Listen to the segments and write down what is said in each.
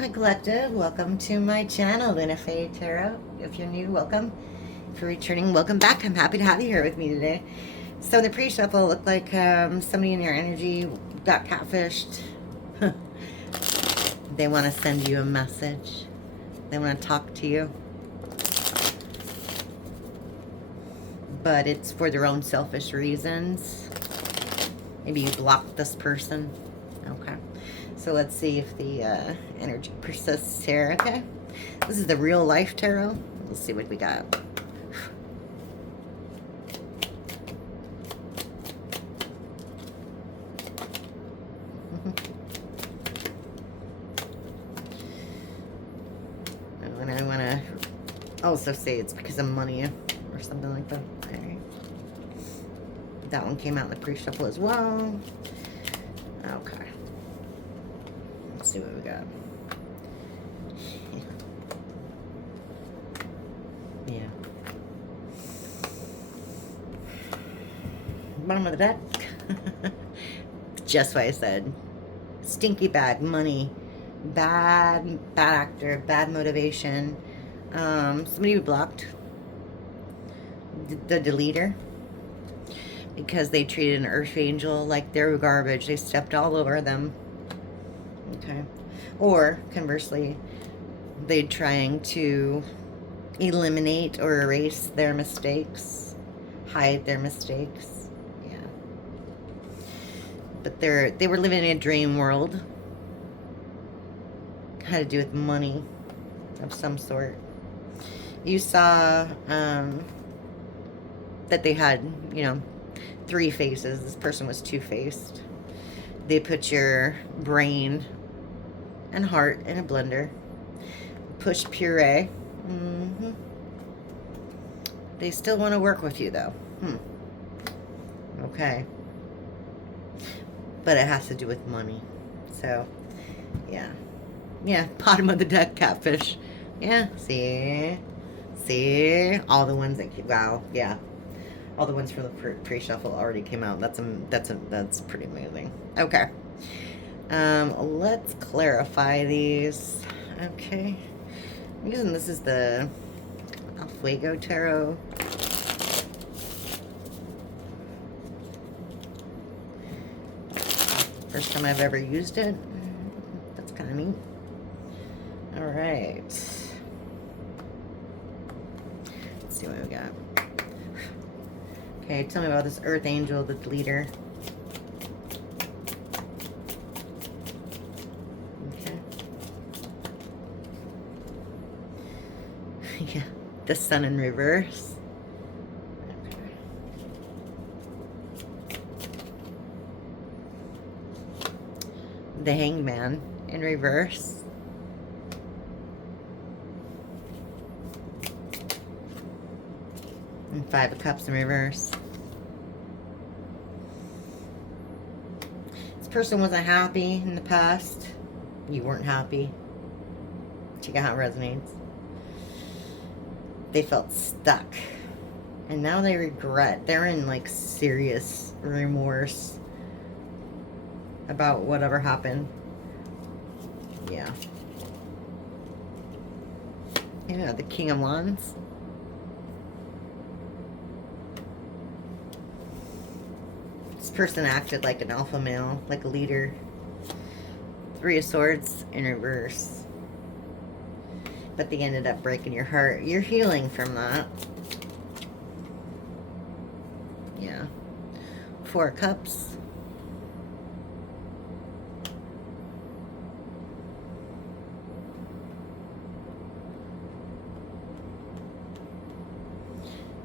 Hi Collective, welcome to my channel, LunaFae Tarot. If you're new, welcome. If you're returning, welcome back. I'm happy to have you here with me today. So the pre-shuffle looked like somebody in your energy got catfished. They want to send you a message. They want to talk to you. But it's for their own selfish reasons. Maybe you blocked this person. Okay. So let's see if the energy persists here. Okay. This is the real life tarot. Let's see what we got. And I want to also say it's because of money or something like that. All right. That one came out in the pre-shuffle as well. Okay. Let's see what we got. Yeah. Bottom of the deck. Just what I said. Stinky bag, money, bad actor, bad motivation. Somebody who blocked the deleter because they treated an earth angel like they were garbage. They stepped all over them. Okay. Or conversely, they're trying to eliminate or erase their mistakes, hide their mistakes. Yeah. But they were living in a dream world. Had to do with money of some sort. You saw that they had, you know, 3 faces. This person was 2-faced. They put your brain and heart in a blender. Push puree. They still want to work with you, though. Okay. But it has to do with money. So, yeah. Yeah, bottom of the deck, catfish. Yeah, see? All the ones that, wow, yeah. All the ones from the pre-shuffle already came out. That's pretty amazing. Okay. Let's clarify these. Okay. I'm using, this is the Fuego Tarot. First time I've ever used it. That's kind of neat. All right. Let's see what we got. Okay, tell me about this Earth Angel, the leader. Okay. Yeah, the Sun in reverse. Okay. The Hangman in reverse. And 5 of Cups in reverse. This person wasn't happy in the past. You weren't happy. Check out how it resonates. They felt stuck. And now they regret. They're in like serious remorse about whatever happened. Yeah. Yeah, the King of Wands. This person acted like an alpha male, like a leader. 3 of Swords in reverse. But they ended up breaking your heart. You're healing from that. Yeah. 4 of Cups.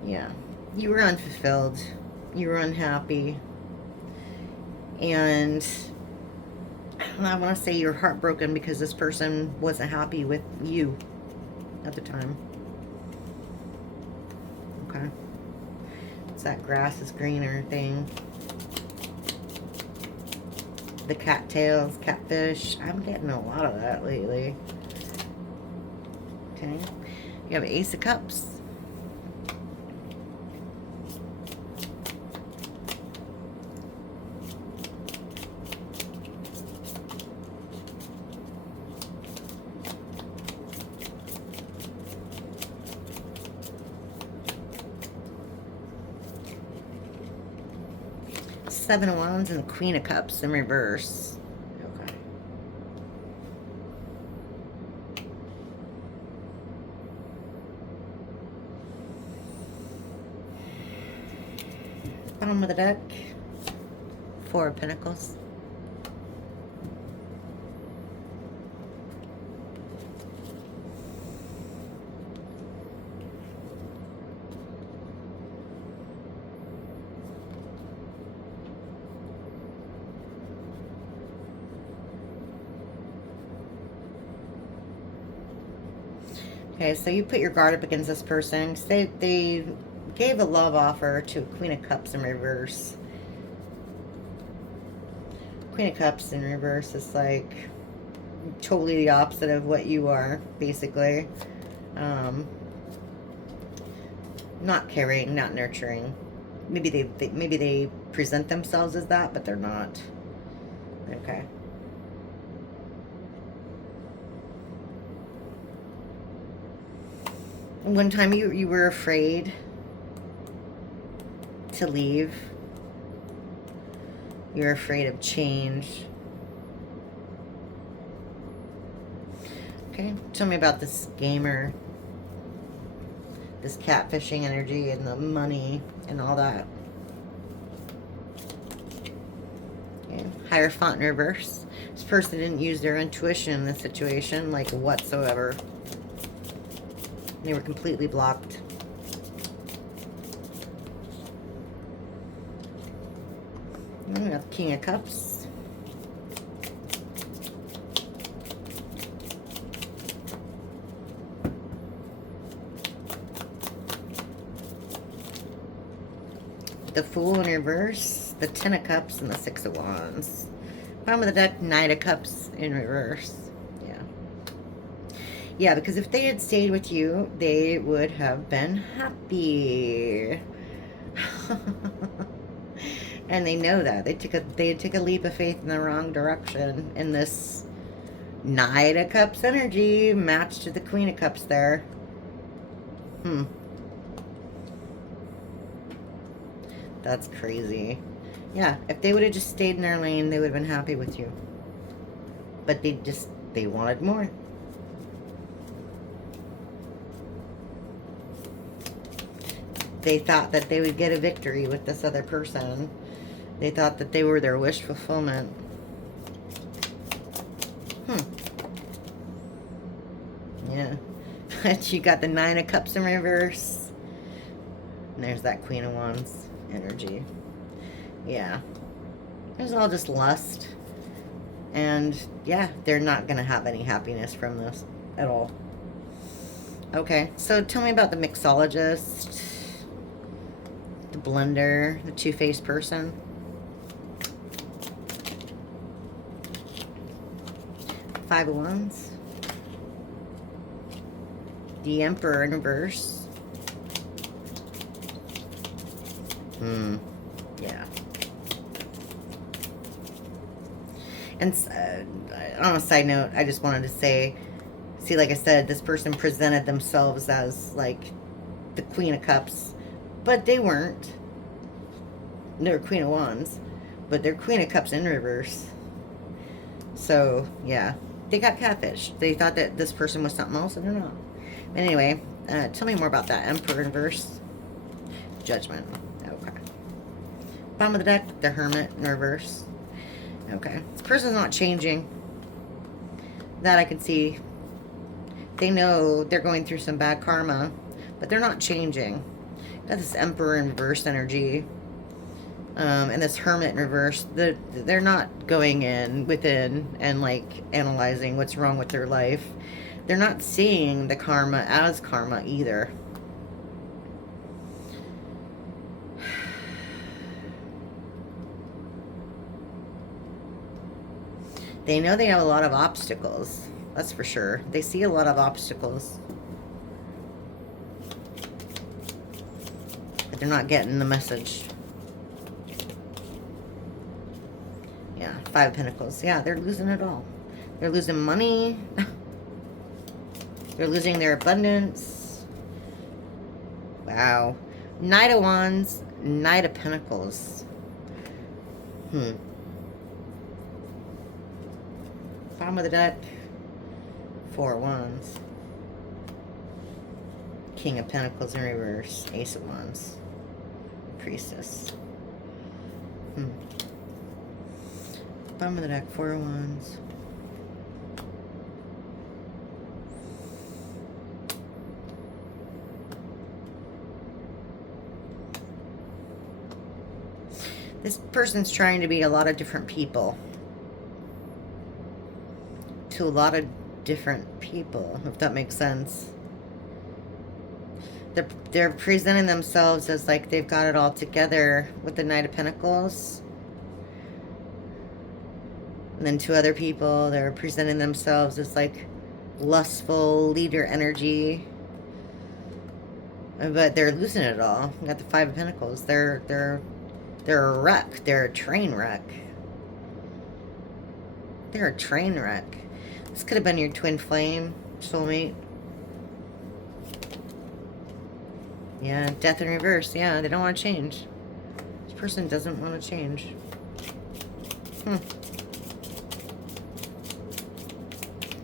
Yeah. You were unfulfilled. You were unhappy. And I want to say you're heartbroken because this person wasn't happy with you at the time. Okay. It's that grass is greener thing. The cattails, catfish. I'm getting a lot of that lately. Okay. You have Ace of Cups. Seven of Wands and Queen of Cups in reverse. Okay. Bottom of the deck. Four of Pentacles. Okay, so you put your guard up against this person. They gave a love offer to Queen of Cups in reverse. Queen of Cups in reverse is like totally the opposite of what you are, basically. Not caring, not nurturing. Maybe they present themselves as that, but they're not. Okay. One time you were afraid to leave. You're afraid of change. Okay, tell me about this gamer. This catfishing energy and the money and all that. Okay, Hierophant in reverse. This person didn't use their intuition in this situation, like whatsoever. They were completely blocked. And we got the King of Cups. The Fool in reverse. The Ten of Cups and the Six of Wands. Bottom of the deck, Knight of Cups in reverse. Yeah, because if they had stayed with you, they would have been happy. And they know that. They took a leap of faith in the wrong direction. And this Knight of Cups energy matched to the Queen of Cups there. That's crazy. Yeah, if they would have just stayed in their lane, they would have been happy with you. But they wanted more. They thought that they would get a victory with this other person. They thought that they were their wish fulfillment. Yeah. But you got the Nine of Cups in reverse. And there's that Queen of Wands energy. Yeah. It's all just lust. And yeah, they're not going to have any happiness from this at all. Okay, so tell me about the mixologist. The blender, the two-faced person. Five of Wands. The Emperor in reverse. Yeah. And on a side note, I just wanted to say, see, like I said, this person presented themselves as like the Queen of Cups. But they weren't. They're Queen of Wands. But they're Queen of Cups in reverse. So, yeah. They got catfished. They thought that this person was something else, and they're not. But anyway, tell me more about that. Emperor in reverse. Judgment. Okay. Bottom of the deck, the Hermit in reverse. Okay. This person's not changing. That I can see. They know they're going through some bad karma. But they're not changing. Got this Emperor in reverse energy, and this Hermit in reverse. They're not going within and like analyzing what's wrong with their life. They're not seeing the karma as karma either. They know they have a lot of obstacles. That's for sure. They see a lot of obstacles. But they're not getting the message. Yeah, Five of Pentacles. Yeah, they're losing it all. They're losing money. They're losing their abundance. Wow. Knight of Wands, Knight of Pentacles. Bottom of the deck. 4 Wands. King of Pentacles in reverse. Ace of Wands. Priestess. Bottom of the deck. 4 Wands. This person's trying to be a lot of different people. To a lot of different people, if that makes sense. They're presenting themselves as like they've got it all together with the Knight of Pentacles. And then to other people, they're presenting themselves as like lustful leader energy. But they're losing it all. You got the 5 of Pentacles. They're a wreck. They're a train wreck. They're a train wreck. This could have been your twin flame, soulmate. Yeah, death in reverse. Yeah, they don't want to change. This person doesn't want to change.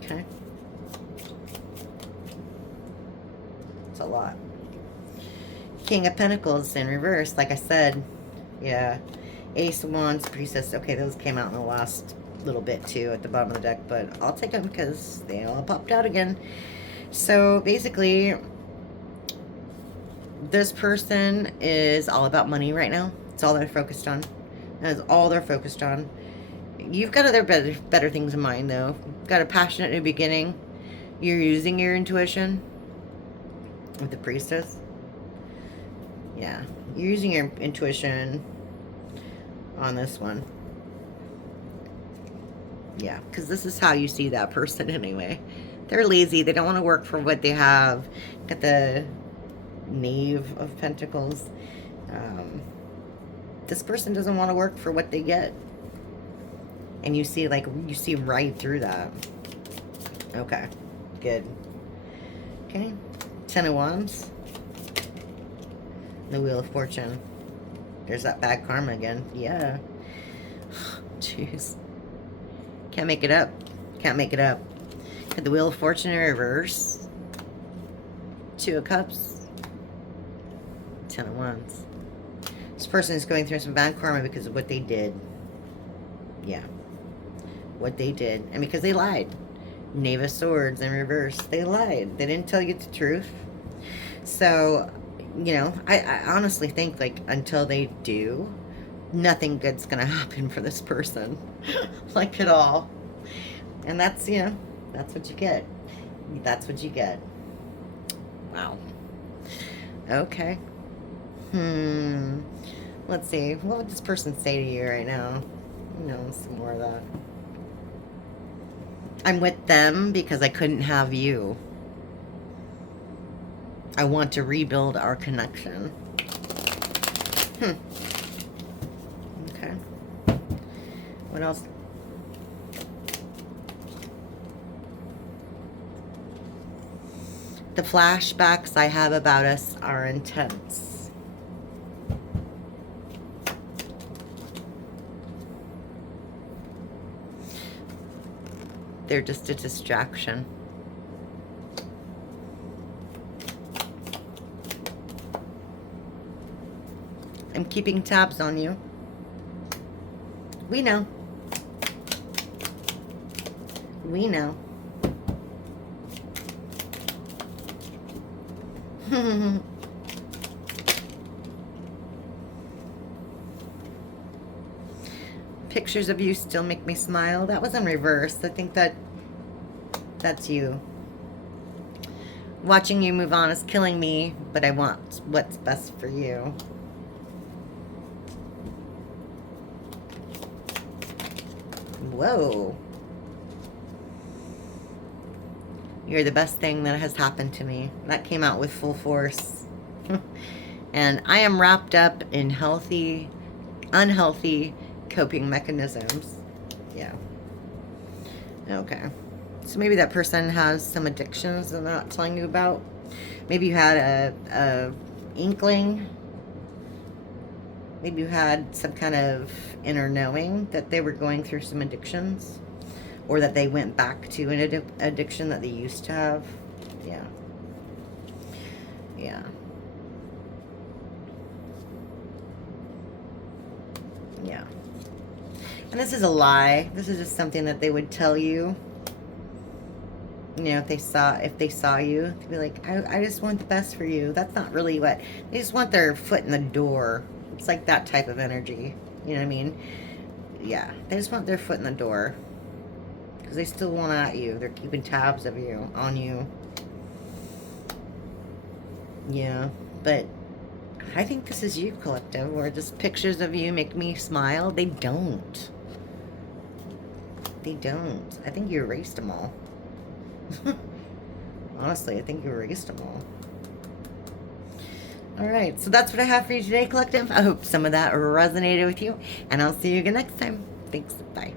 Okay. It's a lot. King of Pentacles in reverse, like I said. Yeah. Ace of Wands, Priestess. Okay, those came out in the last little bit too at the bottom of the deck, but I'll take them because they all popped out again. So basically, this person is all about money right now. It's all they're focused on. That is all they're focused on. You've got other better things in mind, though. You've got a passionate new beginning. You're using your intuition with the Priestess. Yeah, you're using your intuition on this one. Yeah, because this is how you see that person anyway. They're lazy. They don't want to work for what they have. Got the Knave of Pentacles. This person doesn't want to work for what they get. And you see, like, you see right through that. Okay, good. Okay, 10 of Wands. The Wheel of Fortune. There's that bad karma again. Yeah. Jeez. Can't make it up. Can't make it up. Got the Wheel of Fortune in reverse. 2 of Cups. 10 of Wands. This person is going through some bad karma because of what they did. Yeah. What they did. And because they lied. Knave of Swords in reverse. They lied. They didn't tell you the truth. So, you know, I honestly think, like, until they do, nothing good's gonna happen for this person. Like, at all. And that's, you know, that's what you get. That's what you get. Wow. Okay. Let's see. What would this person say to you right now? You know, some more of that. I'm with them because I couldn't have you. I want to rebuild our connection. Okay. What else? The flashbacks I have about us are intense. They're just a distraction. I'm keeping tabs on you. We know. We know. Pictures of you still make me smile. That was in reverse. I think that's you. Watching you move on is killing me, but I want what's best for you. Whoa. You're the best thing that has happened to me. That came out with full force. And I am wrapped up in healthy, unhealthy coping mechanisms. Yeah. Okay. So maybe that person has some addictions that they're not telling you about. Maybe you had a inkling Maybe you had some kind of inner knowing that they were going through some addictions, or that they went back to an addiction that they used to have. Yeah. Yeah. Yeah. And this is a lie. This is just something that they would tell you. You know, if they saw you, they'd be like, I just want the best for you. That's not really what they just want, their foot in the door. It's like that type of energy. You know what I mean? Yeah. They just want their foot in the door. Because they still want at you. They're keeping tabs of you, on you. Yeah. But I think this is you, collective, where just pictures of you make me smile. They don't. They don't. I think you erased them all. Honestly, I think you erased them all. Alright, so that's what I have for you today, collective. I hope some of that resonated with you, and I'll see you again next time. Thanks. Bye.